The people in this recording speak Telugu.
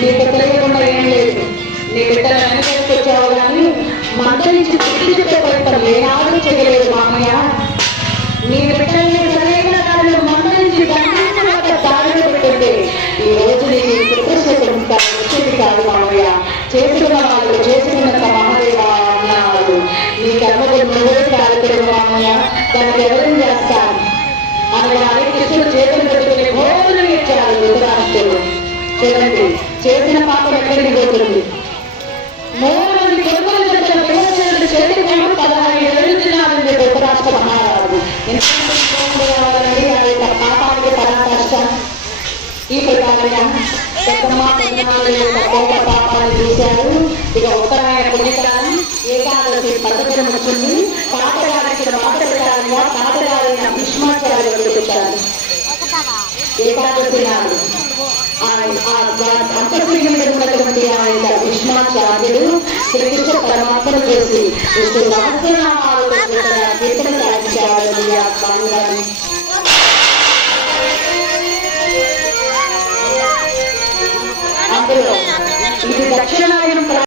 నీకు తెలియకుండా ఏం లేదు. నీ బిడ్డలు వెనకొచ్చావు కానీ మందలించి బుద్ధి చెప్పే ప్రయత్నం ఏనాడు చేయలేదు మామయ్య. నీ బిడ్డల్ని సరైన దారిలో మందలించి దారిలో పెట్టుంటే ఈ రోజు నీకు వచ్చేది కాదు మామయ్య. చేసుకున్న వాళ్ళు చేసుకున్నంత మహాదేవ అన్నారు. నీ కర్మకు నువ్వే కాదు మామయ్య, దానికి ఎవరేం చేస్తాను అనగానే కృష్ణుడు చేతులు పెట్టుకుని భోజనం ఇచ్చారు ధృతరాష్ట్రుడు. చూడండి, చేసిన పాపం ఎక్కడికి పోతుంది. 3 మంది కొడుకులు చెప్పిన దేవసేనుడు చేతి కొడు 15 ఏళ్ళు తిన్నారండి ధృతరాష్ట్ర మహారాజు. ఎంతమంది ఆ యొక్క పాపానికి పరాకాష్ట. ఈ ప్రకారంగా పెద్దమ్మ పెద్దనాడు యొక్క కోప పాపాన్ని చూశారు. ఇక ఉత్తరాయణ పుణ్యకాలం ఏకాదశి పదవిని వచ్చింది. తాతగారికి మాట పెట్టాలిగా తాతగారైన భీష్మాచార్య పెట్టారు. ఏకాదశి నాడు అంతర్గతమైనటువంటి ఆ యొక్క భీష్మాచార్యుడు శ్రీకృష్ణ పరమాత్మను చేసి కీర్తన